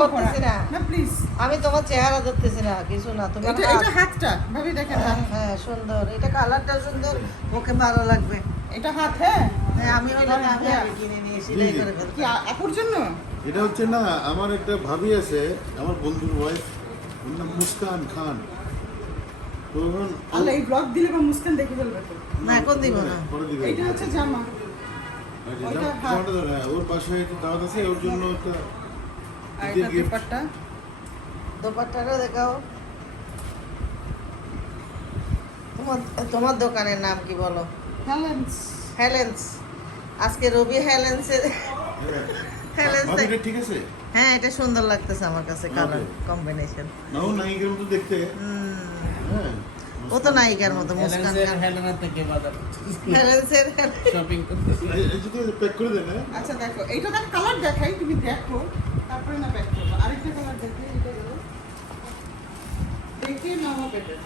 করতেছি না না প্লিজ, আমি তোমার চেহারা ধরতেছি না কিছু না তুমি এটা হাতটা ভাবি দেখেন, হ্যাঁ সুন্দর, এটা কালারটা সুন্দর, ওকে ভালো লাগবে। এটা হাত। হ্যাঁ হ্যাঁ আমি হলে আমি আগে কিনে নিয়ে সেলাই করে ফেলতাম। কি আপুর জন্য? এটা হচ্ছে না, আমার একটা ভাবি আছে, আমার বন্ধুর ওয়াইফ, ওর নাম মুস্কান খান। তো এখন আল্লাহ এই ব্লগ দিলে বা মুস্কান দেখে ফেলবে তো। না এখন দিব না, পরে দিবে। এটা হচ্ছে জামা। ওইটা হাত। জামাটা ধরো, হ্যাঁ, ওর পাশে একটা দাওয়াত আছে, ওর জন্য একটা আর ঈদের এটা gift। দুপাট্টা। দোপাট্টাটাও দেখাও। তোমার তোমার দোকানের নাম কি বলো? হেলেন্স। হেলেন্স। আজকে রবি হেলেন্সের হ্যাঁ। হেলেন্স। ভাবি, এটা ঠিক আছে? হ্যাঁ এটা সুন্দর লাগতেছে আমার কাছে, কালার Okay. কম্বিনেশন। না, ও নায়িকার মতো দেখতে। হ্যাঁ। ও তো নায়িকার মতো, মুস্কান খান। হেলেনা থেকে বাজার হেলেন্সের শপিং করতেছি। এই যদি প্যাক করে দেন, হ্যাঁ? আচ্ছা দেখো, এইটা তার কালার দেখাই, তুমি দেখো তারপরে না ব্যাক করবো। আরেকটা কালার দেখে, এটা গেলো দেখে নাও বেটার।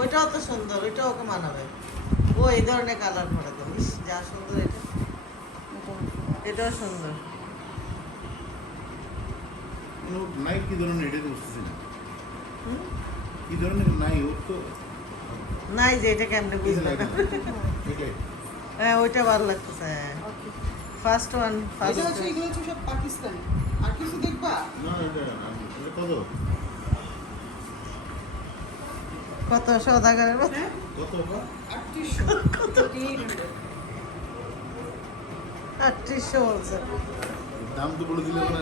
ওইটাও তো সুন্দর, ওইটাও ওকে মানাবে। ও এই ধরনের কালার পরে তো ইস, যা সুন্দর এটা, এটাও সুন্দর। ও নাই কি ধরনের, এটা তো বুঝতেছি না। হুম? কি ধরনের নাই, ওর তো নাই যে এটা কেমনে বুঝবে না। এটাই। হ্যাঁ ওইটা ভালো লাগতেছে। ওকে, ফার্স্ট ওয়ান, এটা ফার্স্ট হচ্ছে, এগুলো হচ্ছে সব পাকিস্তানি। আর কিছু দেখবা? না, এটা কত? কত সৌদাগরের মতো। হ্যাঁ, কত বা? 3800। কত 3800 বলছে। দাম তো বলে দিলে না,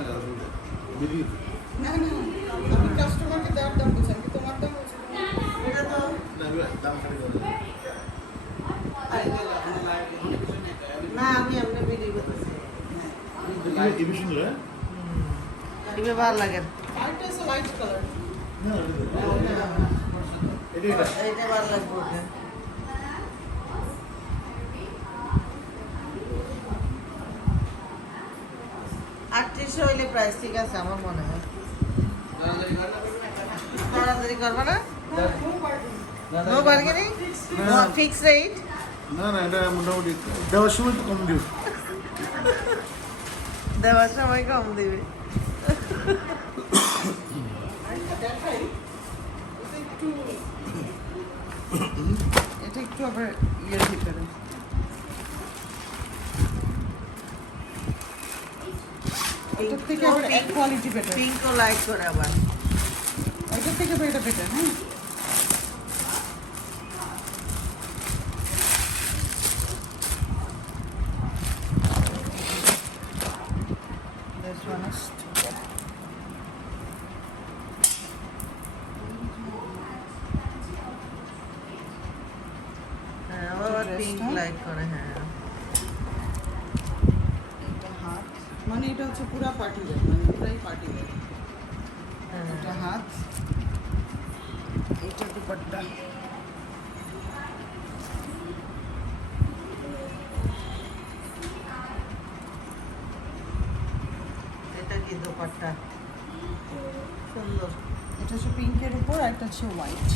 বেরিয়ে না না, আমি কাস্টমারকে দেওয়ার দাম বলছি, আমি তোমার দাম বলছি। এটা তো দাম খালি করে। না, আমি এমনি ভিডিও করতেছি। টিভি সুন্দর, হ্যাঁ? এবার ভালো লাগে। আরেকটা আছে লাইট কালার। না, এটা এইটা ভালো লাগবে ওকে। আটত্রিশশো হইলে প্রাইস ঠিক আছে আমার মনে হয়। তাড়াতাড়ি করবে না? No bargaining, fix rate. না না, এটা মোটামুটি দেওয়ার সময় তো কম দিও। দেওয়ার সময় কম দিবে। আরেকটা দেখাই, এটা একটু আবার ইয়ের ভিতরে। এটার থেকে আবার এক কোয়ালিটি বেটার। পিঙ্কও লাইট করে আবার। এটার থেকে আবার এটা বেটার। হ্যাঁ, this one is cheaper. হ্যাঁ আবার পিঙ্ক ড্রেসটা? লাইট করে, হ্যাঁ। এটা হাত, মানে এটা হচ্ছে পুরা পার্টি ওয়্যার, মানে পুরাই পার্টি ওয়্যার। হ্যাঁ। এটা হাত, এটা দুপাট্টা। এটা কি দোপাট্টা, সুন্দর। এটা হচ্ছে পিঙ্কের উপর, আর একটা হচ্ছে হোয়াইট।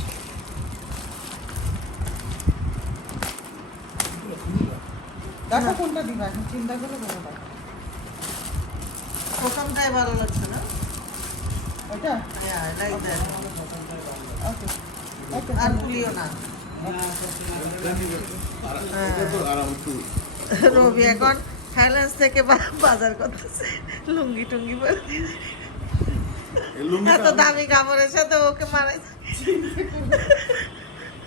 দেখো কোনটা দিবা, এখন চিন্তা করে কোনটা দেখো। প্রথমটাই ভালো লাগছে না? ওটা হ্যাঁ আই লাইক দ্যাট। ওকে ওকে। আর ভুলিও না, এটা তো আরাম একটু। রবি এখন হাইল্যান্ডস থেকে বাজার করতেছে, লুঙ্গি টুঙ্গি পরে। এই লুঙ্গিটা এত দামি কাপড়ের সাথে ওকে মারাইছে।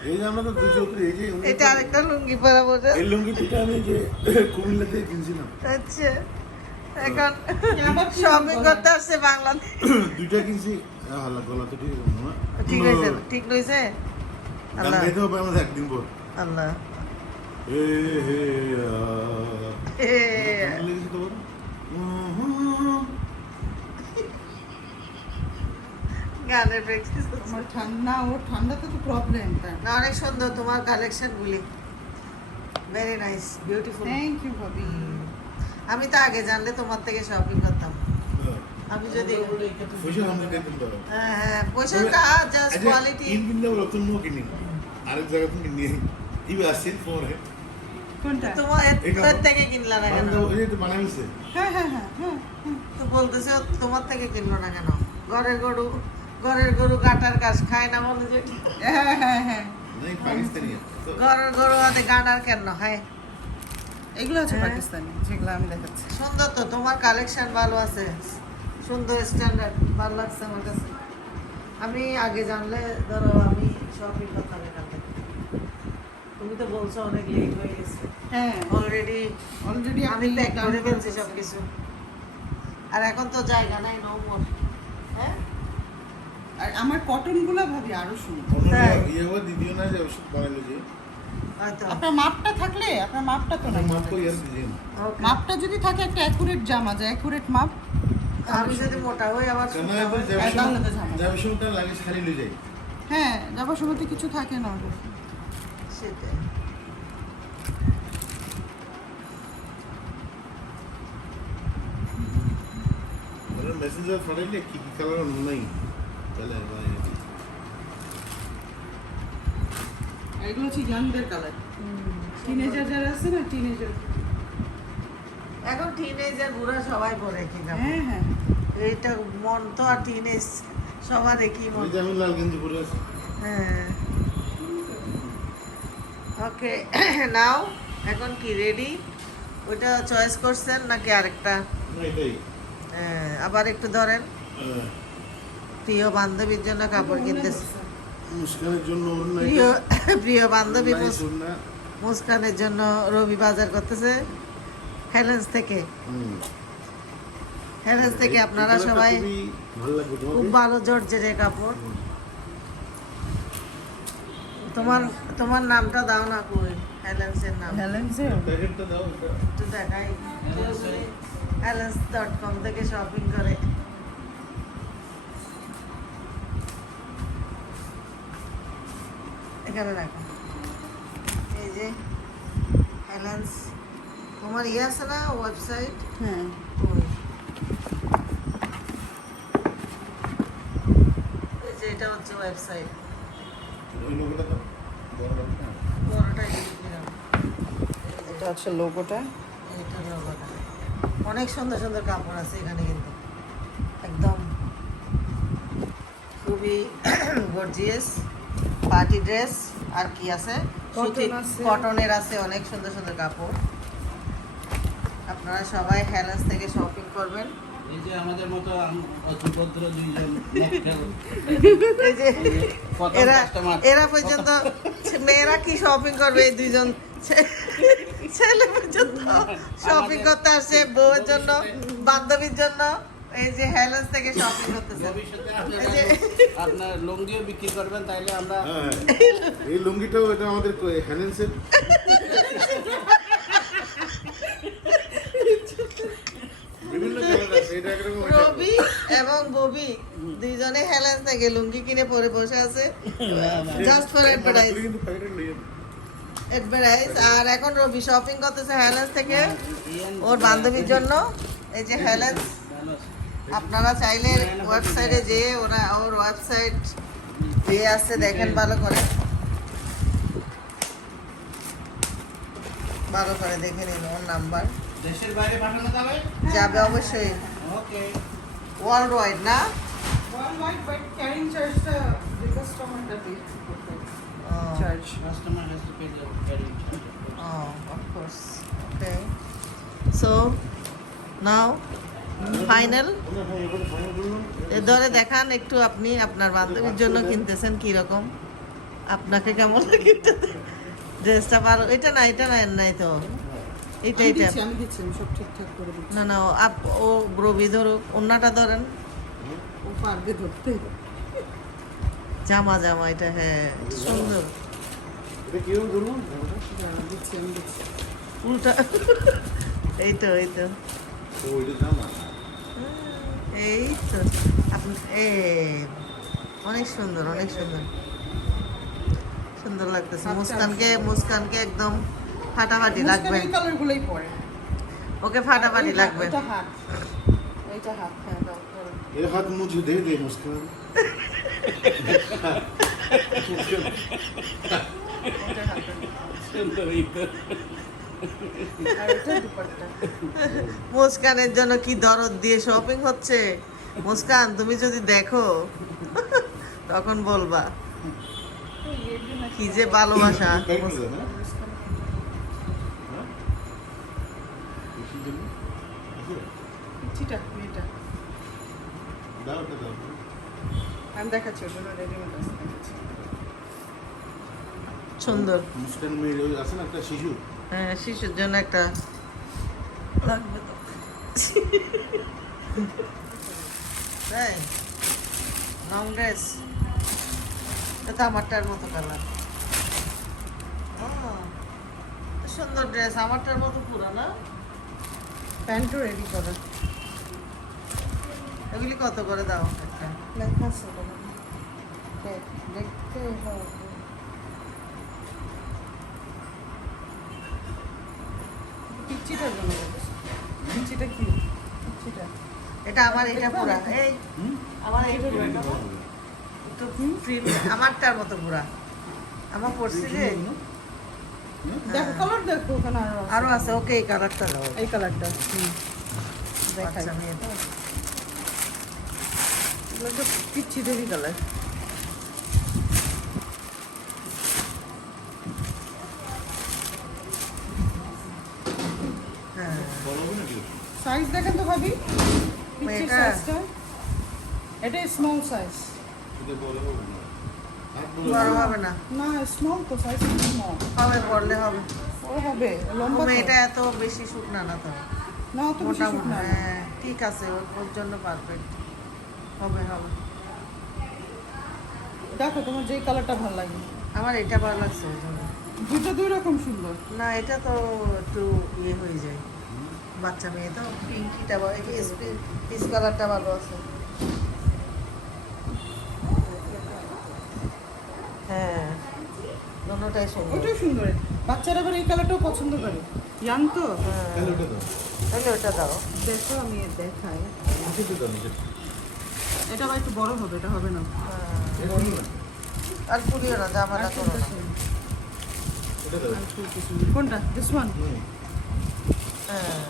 এই যে আমরা তো দুই চোখে এই যে এটা আরেকটা লুঙ্গি পরা বোঝা। এই লুঙ্গিটা আমি যে কুমিল্লা থেকে কিনছিলাম, আচ্ছা এখন আবার কি শপিং বলো? করতে আসছে বাংলাদেশ। দুইটা কিনছি। হালা গলা তো ঠিক আছে না? ঠিক হয়েছে, ঠিক হয়েছে। গান আল্লাহ গাইতে হবে আমাদের একদিন পর। আল্লাহ হে হে হে। কেমন লেগেছে তোমার? গানের প্র্যাকটিস আমার ঠান্ডা, ওর ঠান্ডাতে তো প্রবলেম। না, অনেক সুন্দর তোমার কালেকশন গুলি, very nice, beautiful. Thank you ভাবি। আমি তো আগে জানলে তোমার থেকে শপিং করতাম। আমি যদি পয়সা আমাকে দিয়ে দিতে হবে। হ্যাঁ হ্যাঁ পয়সাটা জাস্ট আচ্ছা, কোয়ালিটি। ইন কিনলে রতন মো কিনি আরেক জায়গা থেকে কিনি ইবে আসছেন ফোন হে কোনটা? তোমার এটা- তোর থেকে কিনলা না কেন? ওই যে তো বানাইছে হ্যাঁ হ্যাঁ হ্যাঁ হ্যাঁ তো বলতেছে ও তোমার থেকে কিনলো না কেন? ঘরের গরু কাটার কাজ খায় না বলে যে হ্যাঁ হ্যাঁ হ্যাঁ নাই পাকিস্তানি তো ঘরের গরু হাতে গানার কেন হয়? এগুলো হচ্ছে হ্যাঁ। পাকিস্তানি যেগুলো আমি দেখাচ্ছি। সুন্দর তো, তোমার কালেকশন ভালো আছে, সুন্দর স্ট্যান্ডার্ড, ভালো লাগছে আমার কাছে। আমি আগে জানলে ধরো আমি শপিং করতাম এখান থেকে। তুমি তো বলছো অনেক লেট হয়ে গেছে হ্যাঁ অলরেডি, অলরেডি আমি প্যাক করে ফেলছি সব কিছু, আর এখন তো জায়গা নাই, নো মোর। হ্যাঁ আর আমার কটনগুলো ভাবি আরো সুন্দর। তাই? ইয়ে ও দিদিও না যে ওষুধ বানাইলো যে হয়তো আপনার মাপটা থাকলে, আপনার মাপটা তো নাই। মাপ করে ইয়ার দিদি Okay. মাপটা যদি থাকে একটা অ্যাকুরেট জামা যায়, অ্যাকুরেট মাপ, আমি যদি মোটা হই আবার কেন সুন্দর হই। তাহলে তো ঝামেলা। যাবে শুনটা লাগে খালি লই যাই হ্যাঁ যাবার সময় তো কিছু থাকে না ওদের। সেটাই। ওরা মেসেঞ্জার পাঠাইলে কি কি কালার নাই তাহলে ভাই আর এগুলো হচ্ছে ইয়াংদের কালার, টিনেজার যারা আছে না, টিনেজার। এখন টিনেজার বুড়া সবাই পরে কি না, হ্যাঁ হ্যাঁ এইটা মন তো আর টিনেজ সবার একই মন। এই যে আমি লাল গেঞ্জি পরে আছি হ্যাঁ ওকে নাও, এখন কি রেডি? ওইটা চয়েস করছেন নাকি আরেকটা? না এটাই আবার একটু ধরেন, আহ, প্রিয় বান্ধবীর জন্য কাপড় কিনতেছে, মুস্কানের জন্য ওর না প্রিয় প্রিয় বান্ধবী নাইস ওর না মুস্কানের জন্য রবি বাজার করতেছে হেলেন্স থেকে। হেলেন্স থেকে আপনারা এই কালারটা সবাই, খুবই ভালো লাগবে খুব তোমাকে ভালো জর্জের কাপড়। তোমার তোমার নামটা দাও না, কই হেলেন্সের নাম হ্যালেন্সের প্যাকেটটা দাও এটা একটু দেখাই। হেলেন্স.com থেকে শপিং করে। এখানে রাখো, এই যে হেলেন্স, তোমার ইয়ে আছে না ওয়েবসাইট? হ্যাঁ এই যে এটা হচ্ছে ওয়েবসাইট, ওই লোকটা দাও বড় লোকটা বড়টাই দিলাম। এটা হচ্ছে লোগোটা। এইটা লোগোটা। অনেক সুন্দর সুন্দর কাপড় আছে এখানে, কিন্তু একদম খুবই গর্জিয়াস পার্টি ড্রেস। আর কি আছে? Cotton আছে। কটনের আছে, অনেক সুন্দর সুন্দর কাপড়। আপনারা সবাই হেলেন্স থেকে শপিং করবেন। এই যে আমাদের মতো অতিভদ্র দুইজন মক্কেল, এই যে প্রথম এরা customer। এরা পর্যন্ত, মেয়েরা কি শপিং করবে, এই দুইজন ছেলে পর্যন্ত শপিং করতে আসছে বউয়ের জন্য, বান্ধবীর জন্য। এই যে হেলেন্স থেকে শপিং করতেছে। ভবিষ্যতে এই যে আপনার লুঙ্গিও বিক্রি করবেন, তাইলে আমরা হ্যাঁ এই লুঙ্গিটাও এটা আমাদের হ্যালেন্সের বিভিন্ন কালার আছে এটা একরকম এটা রবি এবং ববি দুইজনে হেলেন্স থেকে লুঙ্গি কিনে পরে বসে আছে, জাস্ট ফর অ্যাডভার্টাইজ। কিন্তু প্যাকেটে লইয়ে অ্যাডভার্টাইজ। আর এখন রবি শপিং করতেছে হেলেন্স থেকে ওর বান্ধবীর জন্য। এই যে হেলেন্স, আপনারা চাইলে ওয়েবসাইটে যেয়ে ওর ওয়েবসাইট দিয়ে আসছে, দেখেন ভালো করে, ভালো করে দেখে নিন ওর নাম্বার। দেশের বাইরে পাঠানো যাবে। যাবে অবশ্যই, ওকে, ওয়ার্ল্ড ওয়াইড না? ওয়ার্ল্ডওয়াইড, বাট ক্যারিং চার্জটা যে কাস্টমারটা পে করতে হবে। Charge customer has to pay the carrying charge. Of course. Okay, so now final. এ ধরে দেখান একটু, আপনি আপনার বান্ধবীর জন্য কিনতেছেন কি রকম, আপনাকে কেমন লাগে ড্রেসটা? ভালো? এটা না, এটা না, এর নাই তো, এটা এটা আমি দিচ্ছি, আমি সব ঠিকঠাক করে দিচ্ছি। না না, ও রবি ধরুক, অন্যটা ধরেন, ও পারবে ধরতে। জামা জামা এটা, হ্যাঁ এটা সুন্দর। এটা কেউ ধরুন দিচ্ছি, আমি দিচ্ছি। উল্টা এই তো ওইটা জামা এই তো আপনি অনেক সুন্দর, অনেক সুন্দর, সুন্দর লাগতেছে। মুস্কানকে একদম ফাটাফাটি লাগবে, মুস্কান এই কালারগুলোই পরে। ওকে ফাটাফাটি লাগবে। এটা হাত, এটা হাত, হ্যাঁ দাও ধরো। ये हाथ मुझे दे दे मुस्कान এটা হাত। সুন্দরই তো। আর এটা দুপাট্টা। মুস্কানের জন্য কি দরদ দিয়ে শপিং হচ্ছে। মুস্কান তুমি যদি দেখো তখন বলবা কি যে ভালোবাসা। তাই বলছে না? হ্যাঁ? কিসের জন্য? আছে? চিটা মেয়েটা দাও, ওটা দাও। আমি দেখাচ্ছি, ওর জন্য রেডিমেড আছে, দেখাচ্ছি। সুন্দর। মুস্কান মেয়ের ওই আছে না একটা শিশু, হ্যাঁ, শিশুর জন্য একটা লাগবে তো। তাই লং ড্রেস, এটা আমারটার মতো কালার। সুন্দর ড্রেস, আমারটার মতো পুরো না। প্যান্টও রেডি করা, এগুলি কত করে দাও একটা? লেখা আছে ওখানে। দেখতে হবে। পিচ্চিটার জন্য বলেছে। পিচ্চিটা কি? পিচ্চিটা এটা আমার, এটা পুরা এই হুম? আমার এই এটা পুরা রেডি নেবো। একটু আমারটার মতো পুরা। আমার পড়ছি যে দেখো, কালার দেখো, ওখানে আরো আছে। ওকে, এই কালারটা দাও। এই কালারটা দেখাই। আচ্ছা, মেয়ে তো। এগুলো তো পিচ্চিদেরই কালার। হ্যাঁ, বড় হবে নাকি? সাইজ দেখেন তো ভাবি, পিচ্চির এটা? সাইজটা। এটা স্মল সাইজ। এটা বড় হবে না। হাত বড় বড় হবে। হবে না। না, স্মল তো, সাইজ স্মল। হবে, পড়লে হবে। ও হবে লম্বা ও তো। মেয়েটা এত বেশি শুকনা না তো, না, অত বেশি মোটামুটি। শুকনা না। হ্যাঁ, ঠিক আছে, ওর জন্য পারফেক্ট হবে। হবে, দেখো তোমার যেই কালারটা ভালো লাগে। আমার এটা ভালো লাগছে ওই জন্য। দুটো দুই রকম সুন্দর। না, এটা তো একটু ইয়ে হয়ে যায়, বাচ্চা মেয়ে তো। পিঙ্কিটা পিস কালারটা ভালো আছে। হ্যাঁ, দুটোটাই সুন্দর। ওটাও সুন্দর। বাচ্চারা আবার এই কালারটাও পছন্দ করে, ইয়াং তো। হ্যাঁ, তাহলে ওটা দাও। তাহলে ওটা দাও। দেখো আমি দেখাই। নিচেতে দাও, নিচেতে। এটা আবার একটু বড় হবে, এটা হবে না। হ্যাঁ, এটা নিও না। আর পুরিও না, জামাটা আর করো না। খুলতেছি। এটা দাও। আর খুলতেছি। কোনটা? This one? হুম। হ্যাঁ,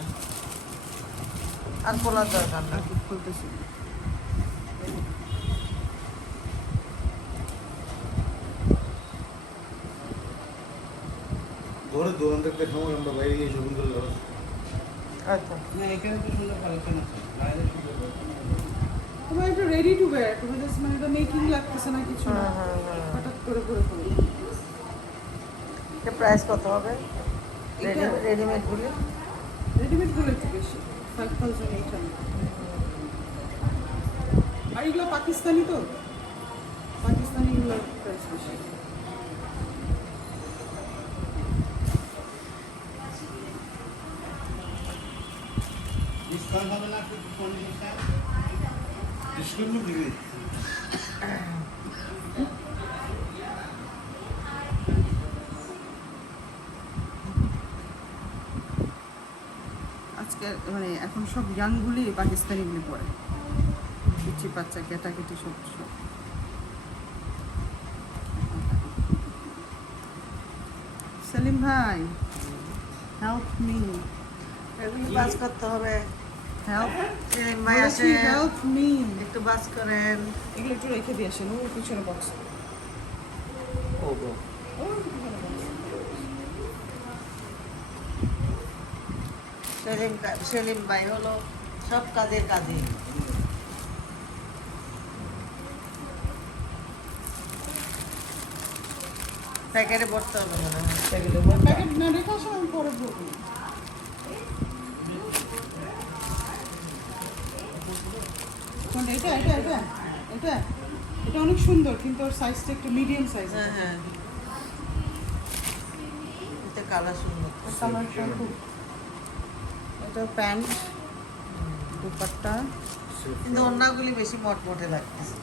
আর খোলার দরকার না। আর খুলতেছি। ঘরে দোকান থাকতে খামার, আমরা বাইরে গিয়ে শপিং করে লাভ আছে। আচ্ছা, না এখানে তো সুন্দর কালেকশন আছে, বাইরে সুন্দর তোমার একটু রেডি টু ওয়্যার, তুমি জাস্ট মানে এটা মেকিং লাগতেছে না কিছু না, হ্যাঁ, হ্যাঁ, হ্যাঁ। হঠাৎ করে করে ফেলো। এটা প্রাইস কত হবে? এটা? রেডিমেডগুলি? রেডিমেড গুলো একটু বেশি, 5800। আর এগুলো পাকিস্তানি তো, পাকিস্তানি এগুলোর প্রাইস বেশি। ডিসকাউন্ট হবে না, কোন জিনিসটা? ডিসকাউন্ট দিবি? আজকে মানে এখন সব ইয়াংগুলি পাকিস্তানিগুলি পরে, পিচ্ছি বাচ্চা কেটাকেটি সব সব। সেলিম ভাই, হেল্প মি, এগুলি বাস করতে হবে। হেল্প সেলিম ভাই আসে, হেল্প মি। একটু বাস করেন। এগুলো একটু রেখে দিয়ে আসেন, ওর পিছনে বক্স। সেলিম ভাই হলো সব কাজের কাজে। প্যাকেটে ভরতে হবে মনে হয়। প্যাকেট না রেখে আসেন, আমি পরে বলবো। কোনটা? এটা এটা এটা এটা এটা অনেক সুন্দর, কিন্তু ওর সাইজটা একটু মিডিয়াম সাইজ। হ্যাঁ, হ্যাঁ, এটা কালার সুন্দর। কালারটা খুব। এটা প্যান্ট, দুপাট্টা। কিন্তু অন্যগুলি বেশি মটমটে লাগতেছে।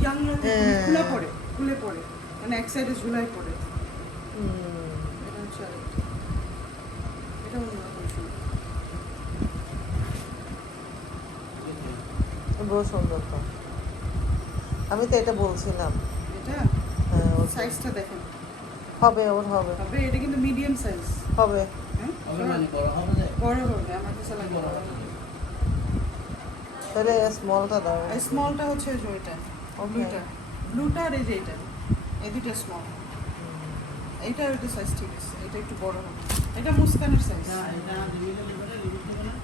ইয়াং হ্যাঁ। খুলে পড়ে, খুলে পড়ে, মানে এক সাইডে ঝুলাই পড়ে। এটা হচ্ছে আরেকটা। এটা অন্যরকম সুন্দর। বহু সুন্দর তো। আমি তো এটা বলছিলাম। এটা হ্যাঁ, ওর সাইজটা দেখেন, হবে, ওর হবে, তবে এটা কিন্তু মিডিয়াম সাইজ। হবে। হ্যাঁ হবে মানে বড় হবে যে বড় হবে আমার কাছে লাগে বড় হবে। তাহলে স্মলটা দাও। এই স্মলটা হচ্ছে এই যে ওইটা Okay. ব্লুটা আর এই যে এটা এই দুটো স্মল এইটা ওইটা সাইজ ঠিক আছে এটা একটু বড় হবে এটা মুস্কানের সাইজ না এটা দিবিলে লিমিটে লিমিট দেবে না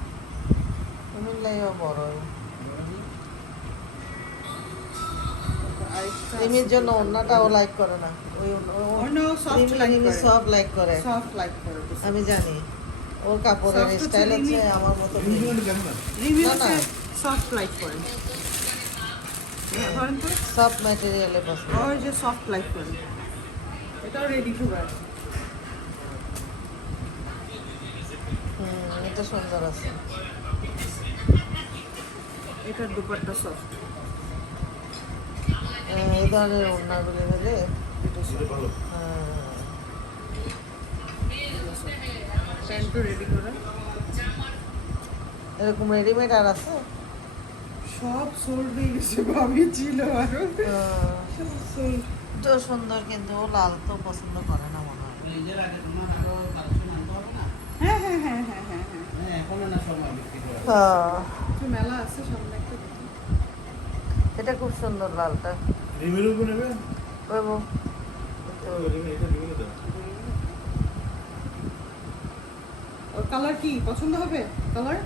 তুমি লাইও বড় রিমির জন্য অন্যটাও লাইক করে না ওই অন্য সফট লাইক করে সব লাইক করে সফট লাইক করে আমি জানি ওর কাপড়ের Soft হচ্ছে স্টাইল হচ্ছে রিমি। আমার মতো কেমন আছে? রিভিউ না, না। সফট লাইক করে হ্যাঁ ধরেন তো সব ম্যাটেরিয়ালে পছন্দ ওই যে সফট লাইক করে এটাও রেডি টু ওয়্যার এটা সুন্দর আছে এটার দুপাট্টা সফট এই ধরনের ওড়নাগুলি হলে এটা এটা ভালো। প্যান্টও রেডি করে এরকম রেডিমেড আর আছে সব সোল্ড হয়ে গেছে ভাবি ছিল আরো সব সোল্ড তো সুন্দর কিন্তু ও লাল তো পছন্দ করে না মনে হয় এই যে আগে তোমার আরো কালেকশন আনতে হবে না হ্যাঁ হ্যাঁ হ্যাঁ হ্যাঁ হ্যাঁ হ্যাঁ হ্যাঁ এখন না সময় বিক্রি করে একটু মেলা আছে সামনে একটা দেখি এটা খুব সুন্দর লালটা রিমির উপর নেবে? ওই বউ, এটা রিমির দাও। ওর কালার কি পছন্দ হবে কালার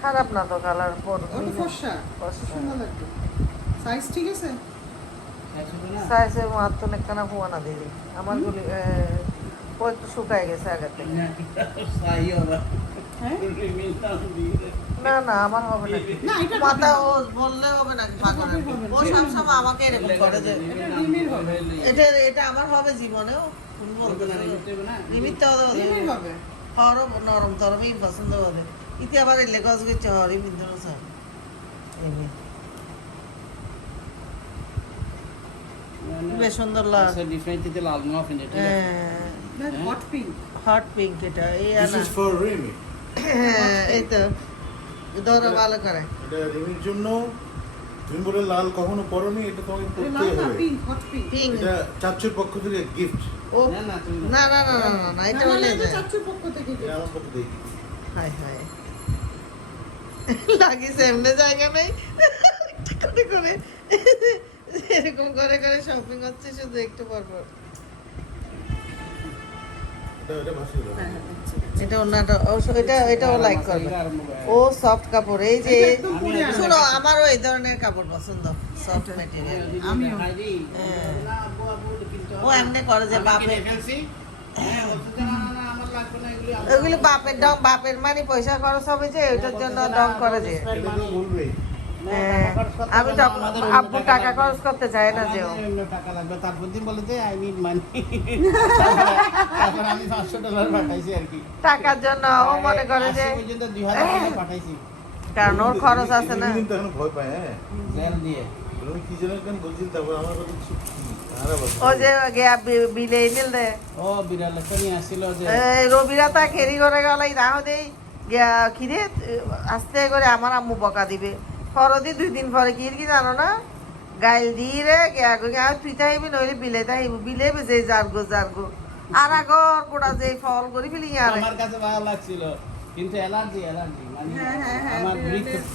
খারাপ না তো কালার পর ওর তো ফর্সা ফর্সা। সুন্দর লাগবে সাইজ ঠিক আছে খাইছো না সাইজে মাত্র একখানা পোয়ানা দিয়ে দিই আমার গুলি ও একটু শুকায় গেছে আগের থেকে না সাই ওরা হ্যাঁ রিমিল দাম দিয়ে না না আমার হবে না না এটা মাথা ও বললে হবে না পাগল হবে, হবে। ও সবসময় আমাকে এরকম করে যে এটা রিমির হবে। এটা আমার হবে জীবনেও তুমি বলতে নিমিত্ত রিমির হবে হরম নরম তরমই পছন্দ করে ইতি আবার এলে গছ গেছে হরি বিন্দু স্যার এমনি বেশ সুন্দর লাল আছে ডিফারেন্ট দিতে লাল মাফ ইন এটা হট পিঙ্ক হট পিঙ্ক এটা এই This আনা is for রিমি। এই তো ধরো ভালো করে এটা রিমির জন্য তুমি বলে লাল কখনো পরনি, এটা তোমাকে পরতেই লাল না হবে। পিঙ্ক হট পিঙ্ক পিঙ্ক এটা চাচুর পক্ষ থেকে গিফট। ও না না তুমি না না না না না, না এটা হলে যায় চাচুর পক্ষ থেকে এটা আমার পক্ষ থেকে gift। হাই হাই লাগিস এমনি জায়গা নেই করে করে এরকম করে করে শপিং হচ্ছে শুধু একটু পর পর এটা ভাসিয়ে দাও। হ্যাঁ, এটা ওনাটা এটাও লাইক করবে ও সফট কাপড় এই যে এটা একদম পরে আনবে। শুনো আমারও এই ধরনের কাপড় পছন্দ সফট ম্যাটেরিয়াল আমিও। ও এমনি করে যে বাপের হ্যাঁ ওগুলি বাপের মানে পয়সা খরচ হবে যে ওইটার জন্য ডং করে যে এটা তো বলবেই। আমি তো আব্বু টাকা খরচ করতে চাই না যে ও। টাকা লাগবে তারপর দিন বলে যে আই নিড মানি তারপর আমি $500 পাঠাইছি আর কি টাকার জন্য ও মনে করে যে আজকে পর্যন্ত 2000 টাকা পাঠাইছি কারণ ওর খরচ আছে না রিমি কিন্তু এখন ভয় পায়, হ্যাঁ। জেল দিয়ে তুমি কি যেন কেন বলছিল, তারপর আমার কথা চুপ হারা বসে। ও যে গিয়া বিলে নিল দে ও বিড়াল একটা নিয়ে আসছিল যে রবিরা তা খেরি করে গেলাই রাহ দেই গিয়া খিরে আস্তে করে আমার আম্মু বকা দিবে ফরদি 2 দিন পরে কি জানো না গাইল দিয়ে রে গিয়া গিয়া তুই তাইবি নইলে বিলে তাইব বিলে বেজে জারগো আর আগর কোড়া যে ফল করি ফেলি আর আমার কাছে ভালো লাগছিল কিন্তু অ্যালার্জি মানে হ্যাঁ, হ্যাঁ, হ্যাঁ, আমার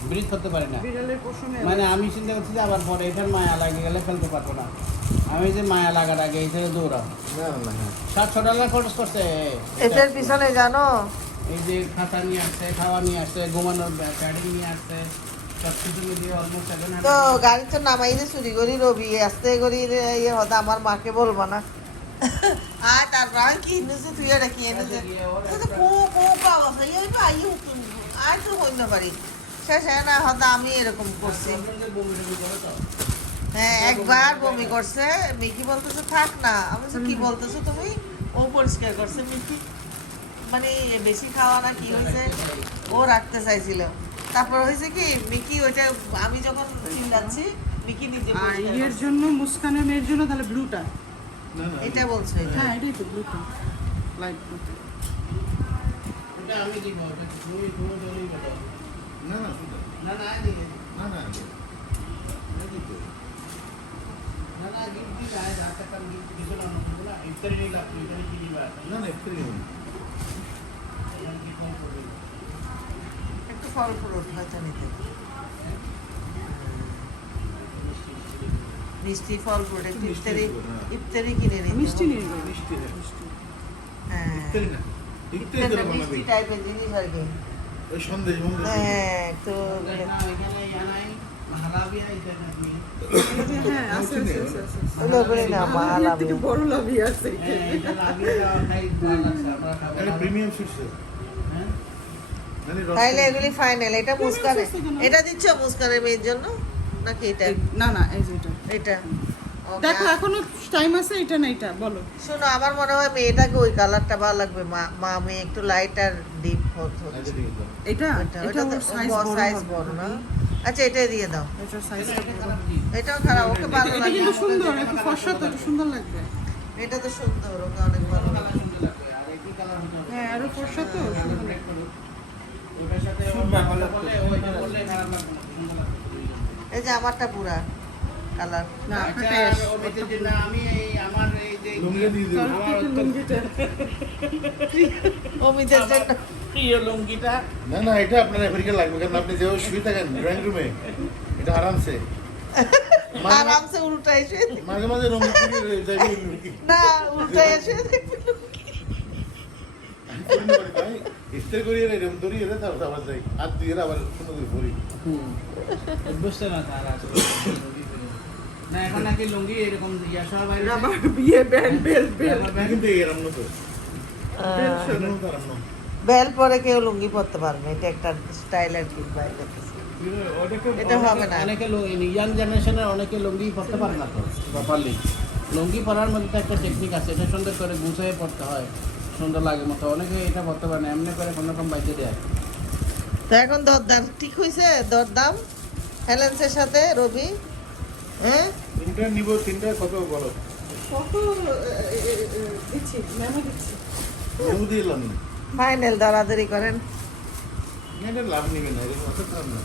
ব্রিথ করতে পারি না বিড়ালের পশমে মানে আমি চিন্তা করছি যে আবার পরে এটার মায়া লাগে গেলে ফেলতে পারবো না আমি যে মায়া লাগার আগে এই থেকে দৌড়াম না না হ্যাঁ। $700 খরচ করছে এটার পিছনে জানো এই যে খাতা নিয়ে আসছে খাওয়া নিয়ে আসছে ঘুমানোর প্যাডিং নিয়ে আসছে সব কিছু মিলিয়ে অলমোস্ট তো গাড়ি তো নামাই যে চুরি করি রবি আস্তে করি ইয়ে হতো আমার মাকে বলবো না আর তারপর আমি কি এনেছে তুই এটা কি এনেছে আর তো হইতে পারি শেষে না হয়তো আমি এরকম করছি হ্যাঁ একবার বমি করছে মিকি বলতেছে থাক না আমি বলছি, কি বলতেছো তুমি ও পরিষ্কার করছে মিকি মানে বেশি খাওয়া না কি হয়েছে ও রাখতে চাইছিল তারপর হয়েছে কি মিকি ওইটা আমি যখন চিল্লাচ্ছি মিকি নিজে আর পরিষ্কার ইয়ের করছে। জন্য মুস্কানের মেয়ের জন্য তাহলে ব্লুটা না না এটা বলছো এটা হ্যাঁ এটাই তো ব্লুটা লাইট ব্লুটা ওটা আমি দিব ওটা তুমি দৌড়ই বেটা না না শুধু না না দিকে না না না দিতে না না গিফট দিই রাখা কাম গিফট কিছু না না ইফতারি নিলা ইফতারি কি দিবা না না একটু ফল ফ্রুট হয়তো নিতে মিষ্টি ফল ফ্রুট একটু ইফতারি ইফতারি কিনে নিতে মিষ্টি হবে। নিয়ে যাবে মিষ্টি মিষ্টি হ্যাঁ ইফতারি না ইফতারি ইফতারি করে না, বানাবি মিষ্টি টাইপের জিনিস আর কি ওই সন্দেশ মন্দেশ হ্যাঁ তো এখানে জানাই হালাবিয়া এটা নাকি হ্যাঁ আছে আছে আছে আছে ওগুলো করে না মাল এর আমি থেকে বড় লাভই আছে হ্যাঁ, এটা লাবিয়া খাই ভালো লাগছে আমরা খাবো এটা প্রিমিয়াম সুইটস হ্যাঁ মানে তাইলে এগুলি ফাইনাল এটা মুস্কানে এটা দিচ্ছ মুস্কানের মেয়ের জন্য নাকি এটা না না এই যে এটা এটা Okay, দেখো এখনো টাইম আছে এটা না এটা বলো শোনো আমার মনে হয় মেয়েটাকে ওই কালারটা ভালো লাগবে মা মা মেয়ে একটু লাইট আর ডিপ হচ্ছে এটা এটা এটা ওর সাইজ সাইজ বড় বড় না হবে। আচ্ছা এটাই দিয়ে দাও এটা সাইজ এটাও খারাপ ওকে ভালো এটা লাগবে কিন্তু সুন্দর একটু ফর্সা তো এটা সুন্দর লাগবে এটা তো সুন্দর ওকে অনেক ভালো লাগবে সুন্দর লাগবে আর একই কালার হতে হবে হ্যাঁ আরো ফর্সা তো সুন্দর লাগবে। ওটার সাথে বলে ওইটা বললে খারাপ লাগবে না সুন্দর লাগবে এই যে আমারটা পুরা কালার না আচ্ছা, আপনারটা আর ওটার জন্য আমি এই আমার এই যে লুঙ্গি দিয়ে দিবো। আমার লুঙ্গিটা অমিতের জন্য প্রিয় লুঙ্গিটা না না এটা আপনার আফ্রিকা লাগবে কারণ আপনি যে শুয়ে থাকেন ড্রয়িং রুমে এটা আরামসে আরামসে উল্টাই শুয়ে দেখবে। মাঝে মাঝে রঙ যাইবে না উল্টাই শুয়ে দেখবে। ইফতার করি এরকম ধরি এরা তারপর আবার যাই আর দুই এরা আবার সুন্দর করে পরি বুঝতে না তার আসলে না এখন নাকি লুঙ্গি এরকম ইয়া সব বাইরে রাবার বিয়ে ব্যান্ড বেল বেল কিন্তু এরম না তো এরম তো আরাম না বেল পরে কেউ লুঙ্গি পরতে পারবে এটা একটা স্টাইল আর কি বাইরে এটা হবে না। অনেকে ইয়াং জেনারেশনের অনেকে লুঙ্গি পরতে পারে না তো প্রপারলি লুঙ্গি পরার মধ্যে তো একটা টেকনিক আছে এটা সুন্দর করে গুছিয়ে পড়তে হয় সুন্দর লাগে মতো অনেকে এটা পড়তে পারে না এমনি করে কোনো রকম বাইতে দেয় তো এখন দরদাম ঠিক হয়েছে দরদাম হেলেন্সের সাথে রবি হ্যাঁ তিনটা নিব তিনটা কত বলো কত দিচ্ছি ম্যামও দিচ্ছি নেবু দিয়ে এলাম না ফাইনাল দরাদরি করেন এটা লাভ নিবে না এরকম অত খারাপ না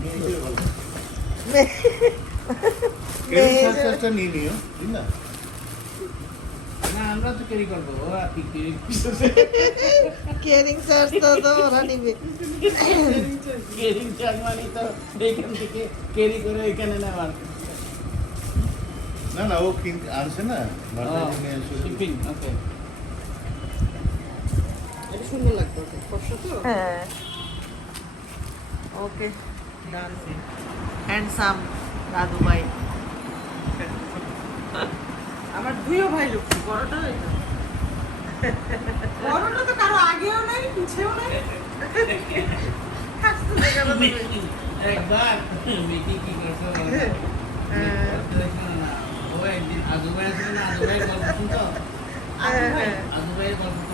নিয়ে এসে ভালো মেয়ে- কেরিং নিয়ে নিও ঠিক না না আমরা তো ক্যারি করবো ওরা ঠিক ক্যারি কেয়ারিং চার্জ তো ওরা নিবে ক্যারিং চার্জ মানে তো এইখান থেকে ক্যারি করে এখানে নেওয়ার না না ও কিন আনছে না বাজারে নিয়ে এসে শিপিং ওকে এটা সুন্দর লাগবে ওকে ফর্সা তো হ্যাঁ ওকে ডান হ্যান্ডসাম দাদু ভাই আমার দুইও ভাই লোক বড়টা এটা বড়টা তো কারো আগেও নাই পিছেও নাই হাসতে দেখানো তুমি। একবার মিকি কি করছো হ্যাঁ। ও একদিন আজুবাই আছে না আজুবাই গল্প শুনতো হ্যাঁ, হ্যাঁ। আজুবাইয়ের গল্প